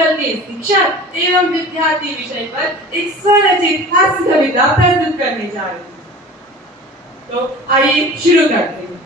आजकल के शिक्षक एवं विद्यार्थी विषय पर एक स्वरचित हास्य कविता प्रस्तुत करने जा रही हूँ। तो आइए शुरू करते हैं।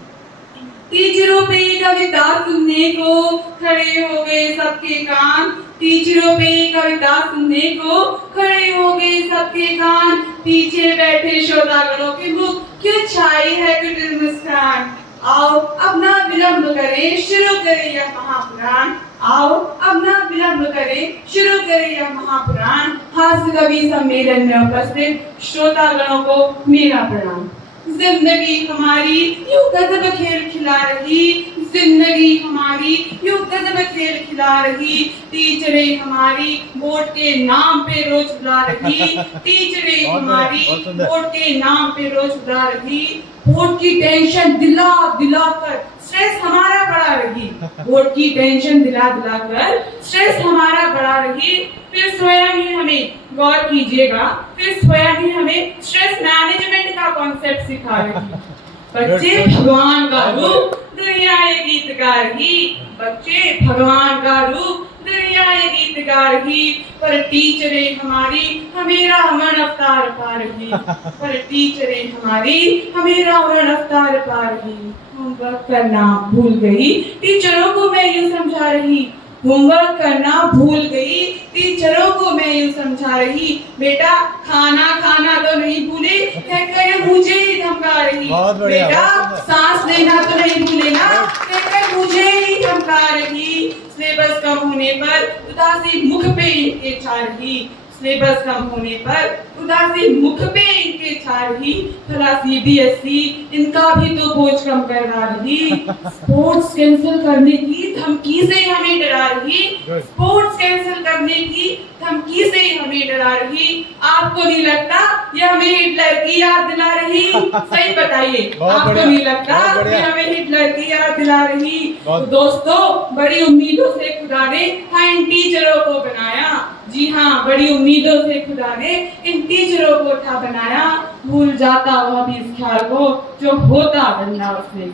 टीचरों पे कविता सुनने को खड़े हो गए सबके कान, टीचरों पे कविता सुनने को खड़े हो गए सबके कान, पीछे बैठे श्रोतागणों के मुख क्यों छाई है कुटिल मुस्कान। आओ अब ना विलंब करें, शुरू करें यह महापुराण। आओ अब ना विलंब करें, शुरू करें यह महापुराण। हास्य कवि सम्मेलन में उपस्थित श्रोतागणों को मेरा प्रणाम। जिंदगी हमारी यूं गजब खेल खिला रही, जिंदगी हमारी यूं गजब खेल खिला रही, टीचरें हमारी बोर्ड के नाम पे रोज बुला रही, टीचरें हमारी बोर्ड के नाम पे रोज बुला रही। बोर्ड की टेंशन दिला दिला कर स्ट्रेस हमारा बढ़ा रही, बोर्ड की टेंशन दिला दिला कर स्ट्रेस हमारा बढ़ा रही। फिर स्वयं ही हमें गौर कीजिएगा, फिर स्वयं ही हमें स्ट्रेस मैनेजमेंट का कॉन्सेप्ट सिखा रही। बच्चे भगवान का रूप, दुनिया ये गीत गा रही, बच्चे भगवान का रूप, दुनिया ये गीत गा रही। पर टीचरें हमारी हमें रावण अवतार पा रही, पर टीचरें हमारी हमें रावण अवतार पा रही। होमवर्क करना भूल गई, टीचरों को मैं यूं समझा रही, होमवर्क करना भूल गई, टीचरों को मैं यूं समझा रही। बेटा खाना खाना तो नहीं भूले, कहकर मुझे ही धमका रही। बेटा सांस लेना तो नहीं भूले ना, कहकर मुझे ही धमका रही। सिलेबस कम होने पर उदासी मुख पे इनके छा रही, सिलेबस कम होने पर उदासी मुख पे इनके छा रही। भला CBSE इनका भी तो बोझ कम करवा रही, स्पोर्ट्स कैंसिल करने की धमकी से हमें डरा रही, स्पोर्ट्स कैंसिल करने की धमकी से हमें डरा रही। आपको नहीं लगता ये हमें हिटलर की याद दिला रही? सही बताइए, आपको नहीं लगता ये हमें हिटलर की याद दिला रही? तो दोस्तों बड़ी उम्मीदों से खुदा ने इन टीचरों को बनाया, जी हाँ बड़ी उम्मीदों से खुदा ने इन टीचरों को था बनाया। भूल जाता वह भी इस ख्याल को जो होता डंडा उसने,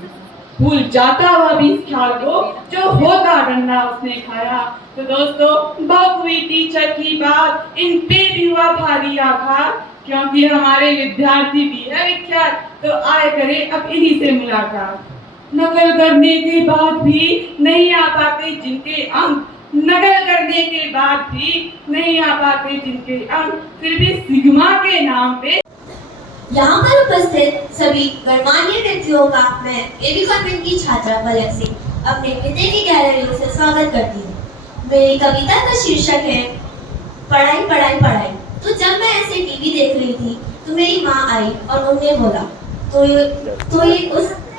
भूल जाता वह भी इस ख्याल को जो होता डंडा उसने खाया। तो दोस्तों बहुत हुई टीचर की बात, इन पे भी हुआ भारी आघात, क्योंकि हमारे विद्यार्थी भी है विख्यात, तो आए करें अब इन्हीं से मुलाकात। नकल करने के बाद भी नहीं आ पाते जिनके अंक, नकल करने के बाद भी नहीं आ पाते जिनके अंक, फिर भी सिग्मा के नाम पे। यहाँ पर उपस्थित सभी गणमान्य व्यक्तियों का मैं AB कॉन्वेंट की छात्रा पलक सिंह अपने हृदय की गहराइयों से स्वागत करती हूँ। मेरी कविता का शीर्षक है पढ़ाई पढ़ाई पढ़ाई। तो जब मैं ऐसे टीवी देख रही थी तो मेरी माँ आई और उन्होंने बोला तो ये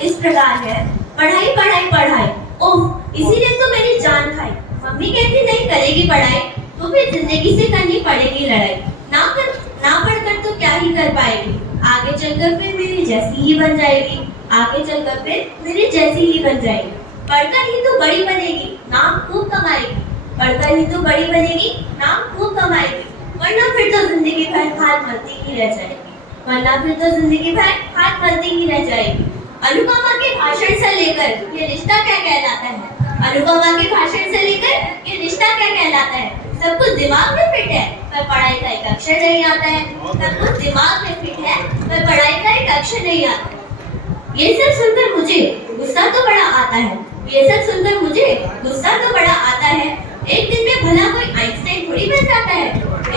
इस प्रकार है, पढ़ाई पढ़ाई पढ़ाई, ओह इसीलिए तो मेरी जान खाई। मम्मी कहती नहीं करेगी पढ़ाई तो फिर जिंदगी से करनी पड़ेगी लड़ाई, ना पढ़कर तो क्या ही कर पाएगी, आगे चलकर फिर मेरी जैसी ही बन जाएगी, आगे चलकर फिर मेरी जैसी ही बन जाएगी। पढ़कर ही तो बड़ी बनेगी, नाम खूब कमाएगी, पढ़कर ही तो बड़ी बनेगी, नाम खूब कमाएगी, वरना फिर तो जिंदगी भर हाथ मलती ही रह जाएगी, वरना फिर तो जिंदगी भर हाथ मलती ही रह जाएगी। अनुपमा के भाषण से लेकर ये रिश्ता क्या कहलाता है, अनुपमा के भाषण से लेकर ये रिश्ता क्या कहलाता है। सब कुछ दिमाग में फिट है पर पढ़ाई का एक अक्षर नहीं आता है, सब कुछ दिमाग में फिट है पर पढ़ाई का एक अक्षर नहीं आता। ये सब सुनकर मुझे गुस्सा तो बड़ा आता है, ये सब सुनकर मुझे गुस्सा तो बड़ा आता है। एक दिन में भला कोई आइंस्टाइन थोड़ी बन जाता है,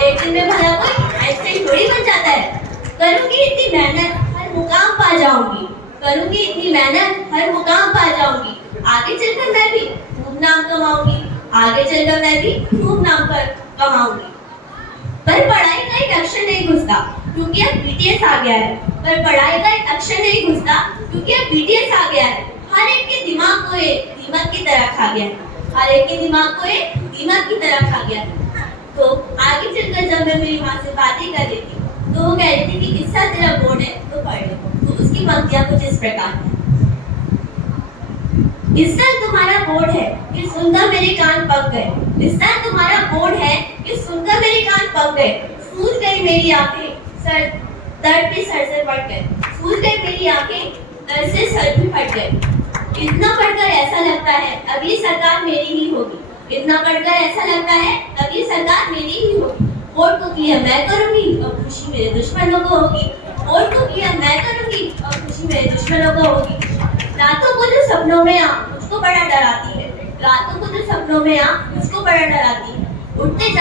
एक दिन में भला कोई आइंस्टाइन थोड़ी बन जाता है। करूंगी इतनी मेहनत हर मुकाम पा जाऊंगी, करूंगी इतनी मेहनत हर मुकाम पा जाऊंगी, आगे चलकर मैं भी खूब नाम कमाऊंगी, आगे चलकर मैं भी खूब नाम कमाऊंगी। पर पढ़ाई का एक अक्षर नहीं घुसता क्योंकि अब BTS आ गया है, पर पढ़ाई का एक अक्षर नहीं घुसता क्योंकि अब BTS आ गया है। हर एक के दिमाग को एक दीमक की तरह खा गया है, हर एक के दिमाग को एक दीमक की तरह खा गया है। तो आगे चलकर जब मैं मेरी माँ से बातें कर रही थी तो वो कह रही थी कि इस साल तेरा बोर्ड है तो पढ़ ले, तो उसकी पंक्तियां कुछ इस प्रकार है। इस साल तुम्हारा बोर्ड है ये सुनकर मेरे कान पक गए, इस साल तुम्हारा बोर्ड है ये सुनकर मेरे कान पक गए, सूझ गई मेरी आंखें सर दर्द पे सर से फट गए, सूझ गई मेरी आंखें दर्द से सर भी फट गए। इतना पढ़कर ऐसा लगता है अगली सरकार मेरी ही होगी, इतना पढ़कर ऐसा लगता है अगली सरकार मेरी ही होगी। वोट को किया मैं करूंगी और खुशी मेरे दुश्मनों को होगी। वोट को किया मैं करूंगी और खुशी मेरे दुश्मनों को होगी। रातों को जो सपनों में आ मुझको बड़ा डराती है। रातों को जो सपनों में आ मुझको बड़ा डराती है। उठते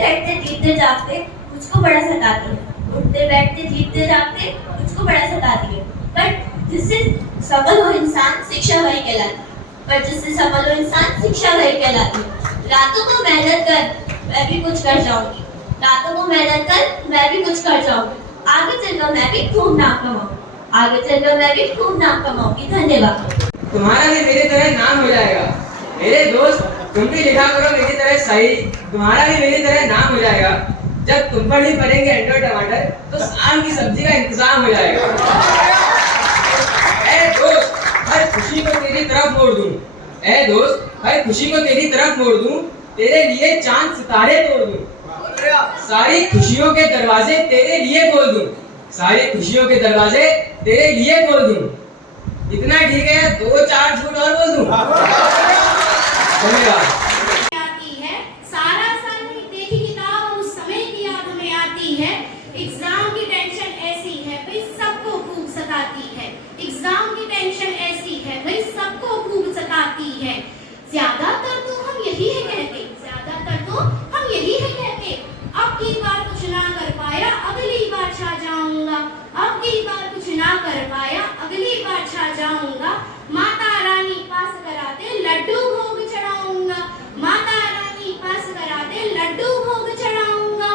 बैठते जीते जागते मुझको बड़ा सताती है। उठते बैठते जीते जागते मुझको बड़ा सताती है। बट जिससे सफल हो इंसान शिक्षा वही कहलाती है। पर जिससे सफल हो इंसान शिक्षा वही कहलाती है। रातों को मेहनत कर मैं भी कुछ कर जाऊंगी। रातों को मेहनत कर मैं भी कुछ कर जाऊंगी। आगे चलकर मैं भी खूब नाम कमाऊंगी। आगे चलकर मैं भी खूब नाम कमाऊंगी। धन्यवाद। तुम्हारा भी मेरी तरह नाम हो जाएगा। मेरे दोस्त, तुम भी लिखा करो मेरी तरह शायरी, तुम्हारा भी मेरी तरह नाम हो जाएगा। जब तुम पर ही पड़ेंगे अंडे टमाटर तो शाम की सब्जी का इंतजाम हो जाएगा। ऐ दोस्त, हर खुशी को तेरी तरफ मोड़ दूं। ऐ दोस्त, हर खुशी को तेरी तरफ मोड़ दूं। तेरे लिए चांद सितारे तोड़ दूं। सारी खुशियों के दरवाजे तेरे लिए खोल दूं। सारी खुशियों के दरवाजे तेरे लिए खोल दूं। इतना ठीक है, 2-4 झूठ और बोल दूं। धन्यवाद। आती है सारा सन देखी किताब उस समय की याद में आती है। एग्जाम की टेंशन ऐसी है भाई सबको खूब सताती है। एग्जाम की टेंशन ऐसी है भाई सबको खूब सताती है। ज्यादातर तो हम यही है कहते, ज्यादातर तो हम यही है कहते, अब की बार कुछ ना कर पाया अगली बार छा जाऊंगा। अब की बार कुछ ना कर पाया अगली बार छा जाऊंगा। माता रानी पास करा दे लड्डू भोग चढ़ाऊंगा। माता रानी पास करा दे लड्डू भोग चढ़ाऊंगा।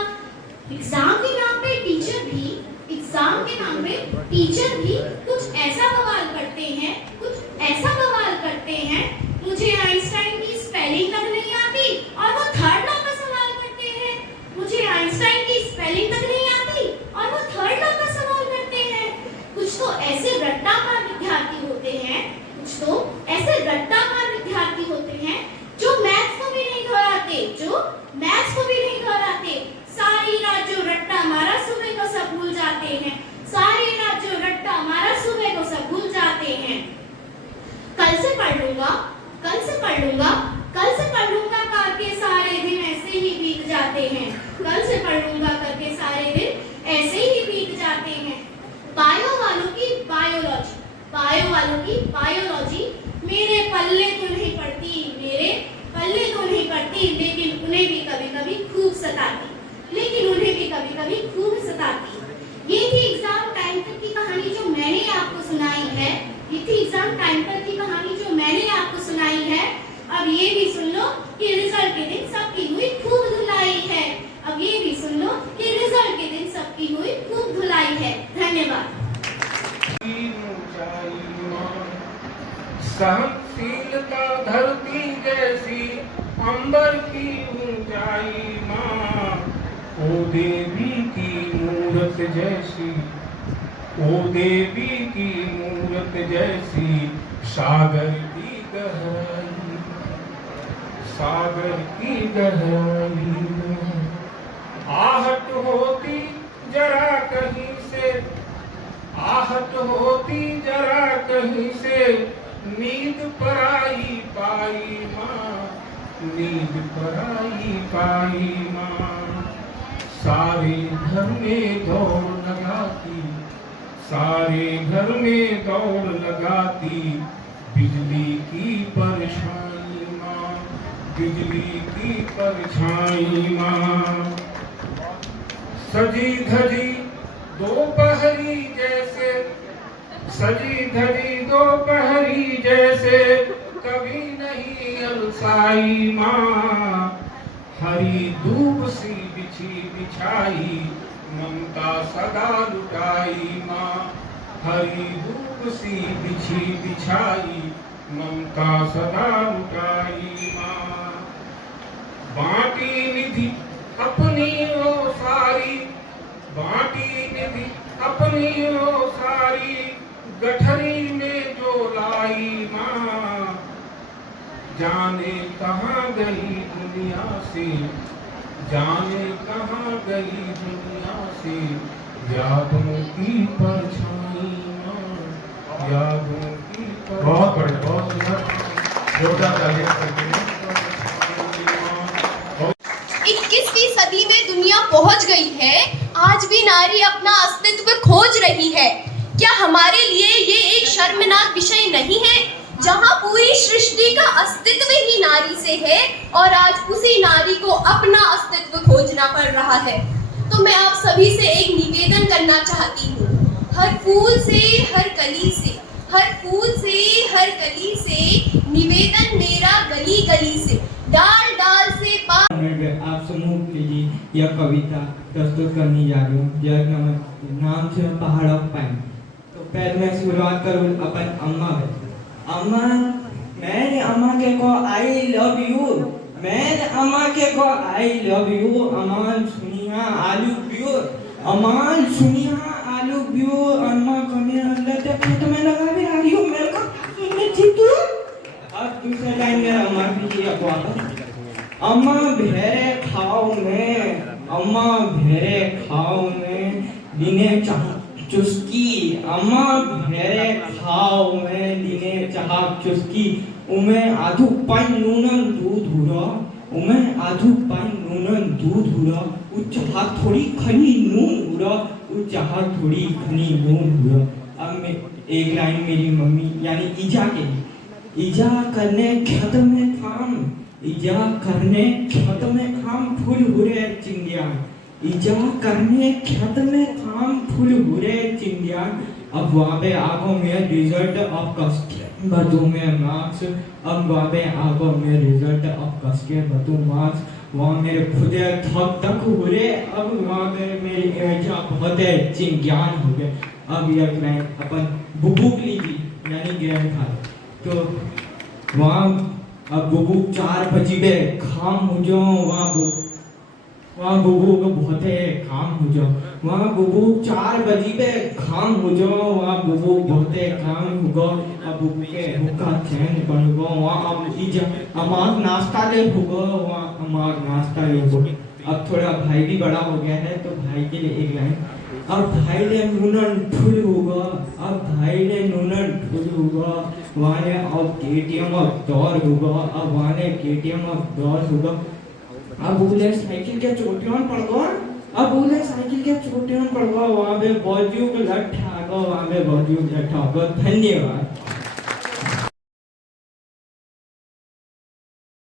एग्जाम के नाम पे टीचर भी, एग्जाम के नाम पे टीचर भी कुछ ऐसा बवाल करते हैं, कुछ ऐसा बवाल करते हैं। मुझे आइंस्टाइन की स्पेलिंग तक नहीं आती और वो थर्ड लॉ का सवाल करते हैं। मुझे आइंस्टाइन की स्पेलिंग तक नहीं आती और वो थर्ड लॉ का सवाल करते हैं। कुछ तो ऐसे रट्टामार विद्यार्थी होते हैं, कुछ तो ऐसे रट्टामार विद्यार्थी होते हैं जो मैथ्स को भी नहीं दोहराते, जो मैथ्स को भी नहीं दोहराते। सारी रात जो रट्टा मारा सुबह को सब भूल जाते हैं। सारी रात जो रट्टा मारा सुबह को सब भूल जाते हैं। कल से पढ़ लूंगा, कल से पढ़ लूंगा, कल से पढ़ लूंगा करके सारे दिन ऐसे ही बीत जाते हैं। कल से पढ़ लूंगा करके सारे दिन ऐसे ही बीत जाते हैं। बायो वालों की बायोलॉजी, बायो वालों की बायोलॉजी मेरे पल्ले तो नहीं पड़ती, मेरे पल्ले तो नहीं पड़ती, लेकिन उन्हें भी कभी कभी खूब सताती, लेकिन उन्हें भी कभी कभी खूब सताती। ये थी एग्जाम टाइम तक की कहानी जो मैंने आपको सुनाई है। ये थी एग्जाम टाइम पर की कहानी जो मैंने आपको सुनाई है। अब ये भी सुन लो कि रिजल्ट के दिन सबकी हुई खूब धुलाई है। अब ये भी सुन लो कि रिजल्ट के दिन सबकी हुई खूब धुलाई है। धन्यवाद। सहनशीलता धरती जैसी अंबर की ऊंचाई माँ। ओ देवी की मूरत जैसी, ओ देवी की मूरत जैसी सागर की गहराई, सागर की गहराई में आहट होती जरा कहीं से, आहट होती जरा कहीं से नींद पराई पाई माँ, नींद पराई पाई माँ। सारे घर में दौड़ लगाती, सारे घर में दौड़ लगाती बिजली की परछाई माँ, बिजली की परछाई माँ। सजी धजी दोपहरी जैसे, सजी धजी दोपहरी जैसे कभी नहीं अलसाई माँ। हरी धूप सी बिछी बिछाई ममता सदा लुटाई माँ, हरी धूप सी बिछी बिछाई ममता सदा लुटाई माँ। बांटी निधि अपनी ओ सारी, बांटी निधि अपनी ओ सारी गठरी में जो लाई माँ। जाने कहाँ गई दुनिया से, जाने कहाँ गई दुनिया से यादों की परछाई माँ, यादों की। बहुत बढ़िया, बहुत सुंदर, जोरदार तालियां करते हैं। नारी अपना अस्तित्व खोज रही है। क्या हमारे लिए ये एक शर्मनाक विषय नहीं है, जहाँ पूरी सृष्टि का अस्तित्व ही नारी से है और आज उसी नारी को अपना अस्तित्व खोजना पड़ रहा है। तो मैं आप सभी से एक निवेदन करना चाहती हूँ, हर फूल से हर कली से, हर फूल से हर कली से, निवेदन मेरा गली गली से, डाल डाल से आप समूह के लिए यह कविता प्रस्तुत करने जा रही हूँ। यह नाम से पहाड़ ऑफ पाइन। तो पहले मैं शुरुआत करूँ अपन अम्मा से। अम्मा, मैंने अम्मा के को आई लव यू, मैंने अम्मा के को आई लव यू, अमान सुनिया आलू प्योर, अमान सुनिया आलू प्योर, अम्मा कमे अल्लाह तक तो मैं लगा भी रही हूँ, मेरे को सुनने थी तू। अब दूसरा लाइन मेरा अम्मा की ये वापस, अम्मा भेरे खाओ में, अम्मा भेरे खाओ में, दिने चाह चुस्की, अम्मा भेरे खाओ में, दिने चाह चुस्की, उमे आधु पाइन नूनन दूध हुरा, उमे आधु पाइन नूनन दूध हुरा, उच्चाहा थोड़ी खनी नून हुरा, उच्चाहा थोड़ी खनी नून हुरा। अब मैं एक लाइन मेरी मम्मी यानी ईजा के, ईजा करने खेत में काम, ईजा करने खेत में काम, फूल हुरे चिंगिया, ईजा करने खेत में काम, फूल हुरे चिंगिया। अब वहाँ पे आगो में रिजल्ट ऑफ कस्ट बदू में मार्क्स, अब वहाँ पे आगो में रिजल्ट ऑफ कस्ट के बदू मार्क्स, वहाँ मेरे खुदे थक तक हुरे, अब वहाँ पे मेरी ईजा बहुत चिंगियान हो गए। अब यह लाइन अपन बुबुक लीजिए यानी ग्रैंडफादर। तो वहाँ अब बुबू 4 बजे खाम हो जाओ, वहाँ बुबू को बहुत है काम हो जाओ, वहाँ बुबू 4 बजे खाम हो जाओ, वहाँ बुबू बहुत है काम होगा। अब बुबू के हुक्का चैन बन गो, वहाँ अब इजा अमार नाश्ता ले होगा, वहाँ अमार नाश्ता ले होगा। अब थोड़ा भाई भी बड़ा हो गया है तो भाई के लिए एक लाइन, अब भाई ने नूनन फूल होगा, अब भाई ने नूनन फूल होगा, वाने अब केटीएम अब दौर होगा, अब वाने केटीएम अब दौर होगा। अब बोले साइकिल के चोटियों पड़ गया, अब बोले साइकिल के चोटियों पड़ गया, वहाँ पे बौद्धियों का लट्ठा आ गया, वहाँ पे बौद्धियों का लट्ठा आ गया। धन्यवाद।